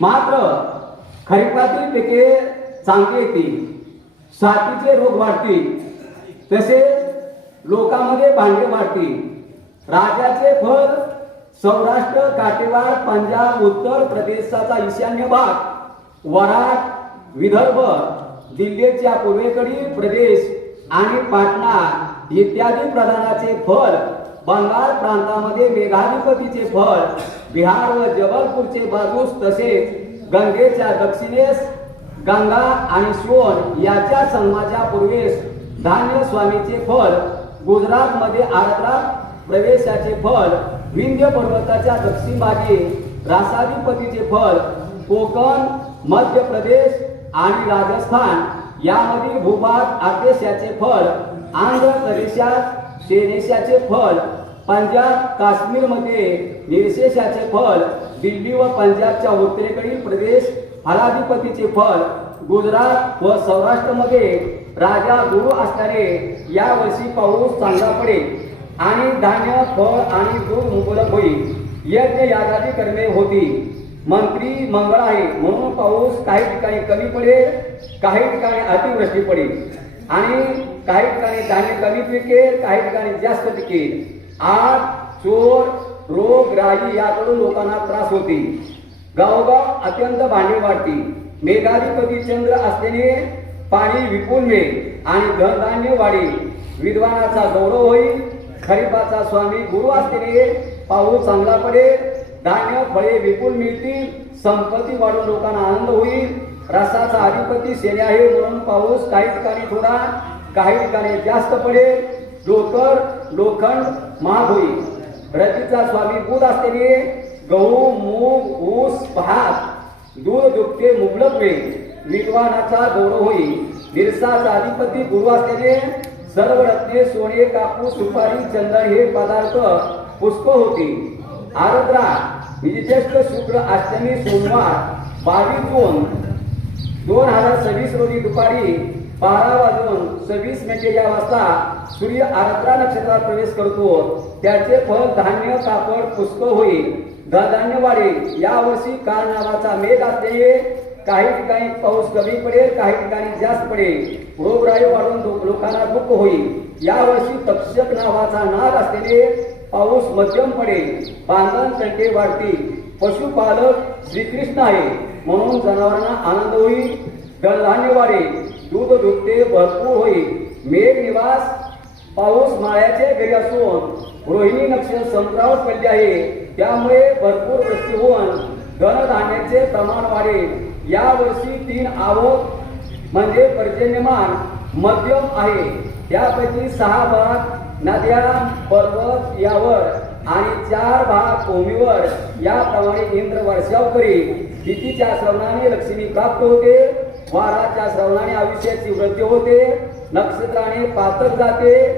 मात्र खरीपातील पिके चांगली येतील, साथीचे रोग वाढतील, तसेच लोकांमध्ये भांडे वाढतील. राजाचे फळ सौराष्ट्र, काटेवाड, पंजाब, उत्तर प्रदेशाचा ईशान्य भाग, वराड, विदर्भ, दिल्लीच्या पूर्वेकडील प्रदेश आणि पाटणा इत्यादी प्रधानाचे फळ, बंगाल प्रांतामध्ये मेघाधिपतीचे फळ, बिहार व जबलपूरचे बाजूस, तसेच गंगेच्या दक्षिणेस गंगा आणि सोन याच्या संगमाच्या पूर्वेस धान्य स्वामीचे फळ, गुजरात मध्ये आर्द्रा प्रवेशाचे फळ, विंध्य पर्वताच्या दक्षिण भागी रासाधिपतीचे फळ, कोकण, मध्य प्रदेश आणि राजस्थान यामधील भूभाग आदेशाचे फळ, आंध्र प्रदेशात शेनेशाचे फळ, पंजाब काश्मीर मध्ये निर्शेषाचे फळ, दिल्ली व पंजाबच्या उत्तरेकडील प्रदेश फलाधिपतीचे फळ, गुजरात व सौराष्ट्र मध्ये राजा गुरु असणारे या वर्षी पाऊस चांगला पडेल आणि धान्य, फळ आणि दूध मुबलक होईल. यज्ञ यागादी कर्मे होती. मंत्री मंगळ आहे म्हणून पाऊस काही ठिकाणी कमी पडेल, काही ठिकाणी अतिवृष्टी पडेल आणि काही ठिकाणी धान्य कमी पिकेल, काही ठिकाणी जास्त पिकेल. आग, चोर, रोग, राई याकडून लोकांना त्रास होतील. गावोगाव अत्यंत भांडे वाढतील. मेघाधिपती चंद्र असल्याने पाणी विपुल मिळेल आणि धनधान्य वाढेल. विद्वानाचा गौरव होईल. खरीपाचा स्वामी गुरु असल्याने पाऊस चांगला पडेल. धान्य फळे विपुल मिळतील. संपत्ती वाढून लोकांना आनंद होईल. रसाचा अधिपती शनी आहे म्हणून पाऊस काही ठिकाणी थोडा, काही ठिकाणी जास्त पडेल. लोखंड महाग होईल. रतीचा स्वामी बुध असल्याने गहू, मूग, ऊस, भात, दूध, दुभते मुबलक मिळेल. विद्वानाचा गौरव होईल. निरसाचा अधिपती गुरु असल्याने सर्व रत्ने, सोने, कापूस, सुपारी, चंदन हे पदार्थ पुष्कळ होतील. आर्द्रा ज्येष्ठ शुक्र अष्टमी सोमवार 22 जून 2026 रोजी दुपारी 12:26 या वाजता सूर्य आर्द्रा नक्षत्रात प्रवेश करतो. त्याचे फळ धान्य, कापड पुष्कळ होईल. धनधान्य वाढेल. यावर्षी काळ नावाचा मेघ असल्याने काही ठिकाणी पाऊस कमी पडेल, काही ठिकाणी जास्त पडेल. रोगराई वाढून लोकांना दुःख होईल. यावर्षी तक्षक नावाचा नाग असल्याने पाऊस मध्यम पडेल. बांधण तंटे वाढतील. पशुपालक श्रीकृष्ण आहे म्हणून जनावरांना आनंद होईल. धनधान्य वाढेल. दूध दुभते भरपूर होईल. मेघ निवास पाऊस माळ्याचे घरी असून रोहिणी नक्षत्र समुद्रावर पडले आहे, त्यामुळे भरपूर वृष्टी होऊन धनधान्याचे प्रमाण वाढेल. यावर्षी 3 आवक म्हणजे पर्जन्यमान मध्यम आहे. त्यापैकी 6 भाग नद्या, पर्वत यावर आणि 4 भाग भूमीवर याप्रमाणे इंद्र वर्षाव करील. तिथीच्या श्रवणाने लक्ष्मी प्राप्त होते. वाराच्या श्रवणाने आयुष्याची वृद्धी होते. नक्षत्राने पातक जाते.